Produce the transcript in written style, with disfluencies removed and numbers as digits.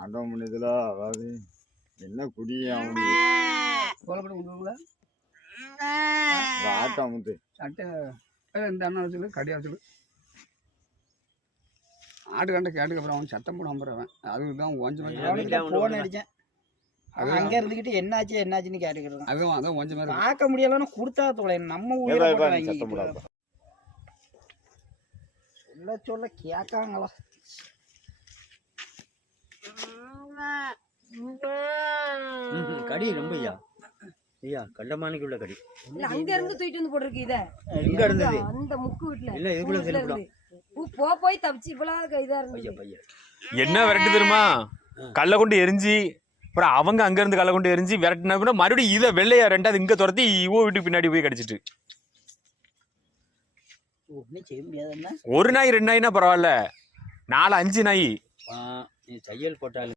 ஆட முடியுதுல. அதாவது என்ன குடியே அவனு கோலப்பட கொண்டு ஆட்டம் முத்து சட்டை இந்த அண்ணன் வச்சுல கடியா வச்சுல ஆட்டுக்கண்ட கேட்டுக்கு அப்புறம் அவன் சத்தம் போடாம போறவன் அதுக்கு தான் கொஞ்சம் போன் அடிச்சேன். அங்க இருந்துகிட்டு என்னாச்சுன்னு கேட்டுக்கிறேன். அதான் கொஞ்சம் மாதிரி பார்க்க முடியலன்னு கொடுத்தா தொலை நம்ம ஊர்ல சொல்ல கேட்காங்களா? கடி ரொம்ப ஐயா கண்டமானிக்கு உள்ள கடி அங்க இருந்து தூக்கிட்டு வந்து போட்டிருக்கு. இத எங்க இருந்தது? அந்த முக்கு வீட்டுல இல்ல இதுக்குள்ள செல்லுடா. போய் தப்பிச்சு இவ்வளவு இதா இருந்து என்ன விரட்டு தெரியுமா? கல்ல கொண்டு எரிஞ்சு அப்புறம் அவங்க அங்க இருந்து கல்ல கொண்டு எரிஞ்சு விரட்டினா கூட மறுபடியும் இதை வெள்ளையா ரெண்டாவது இங்க துரத்தி இவோ வீட்டுக்கு பின்னாடி போய் கடிச்சிட்டு. ஒரு நாய் 2 நாய்னா பரவாயில்ல, 4 5 நாய் தையல் போட்டாலும்